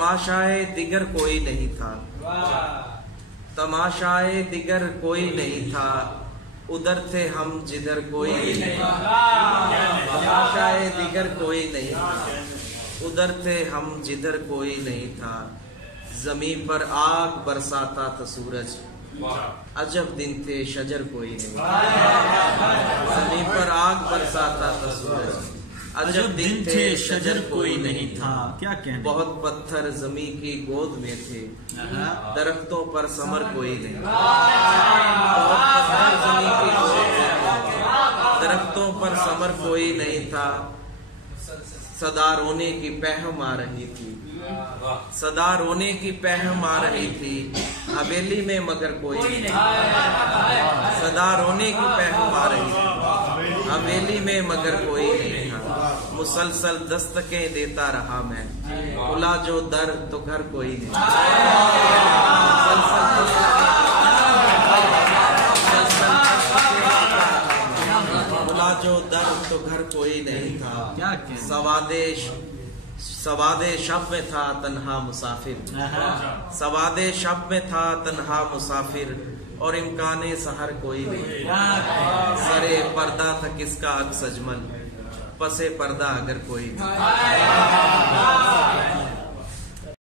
तमाशाए दिगर कोई नहीं था, तमाशाए दिगर कोई नहीं था, उधर थे हम जिधर कोई नहीं था। तमाशाए दिगर कोई नहीं था, उधर थे हम जिधर कोई नहीं था। जमीन पर आग बरसाता था सूरज, अजब दिन थे शजर कोई नहीं। जमीन पर आग बरसाता था सूरज, अजब दिन थे शजर कोई नहीं था। क्या कहने, बहुत पत्थर जमीन की गोद में थे, दरख्तों पर समर कोई नहीं। बहुत पत्थर जमीन की गोद में थे, दरख्तों पर समर कोई नहीं था। सदा रोने की पहम आ रही थी, सदा रोने की पहम आ रही थी, हवेली में मगर कोई नहीं। सदा रोने की पहम आ रही थी, हवेली में मगर कोई नहीं था। मुसलसल दस्तकें देता रहा मैं, खुला जो दर तो घर कोई नहीं। खुला जो दर तो घर कोई नहीं था। सवादे शब में था तन्हा मुसाफिर, सवादे शब में था तन्हा मुसाफिर, और इम्काने सहर कोई नहीं। सरे पर्दा था किसका अक्स अजमल, पसे पर्दा अगर कोई नहीं।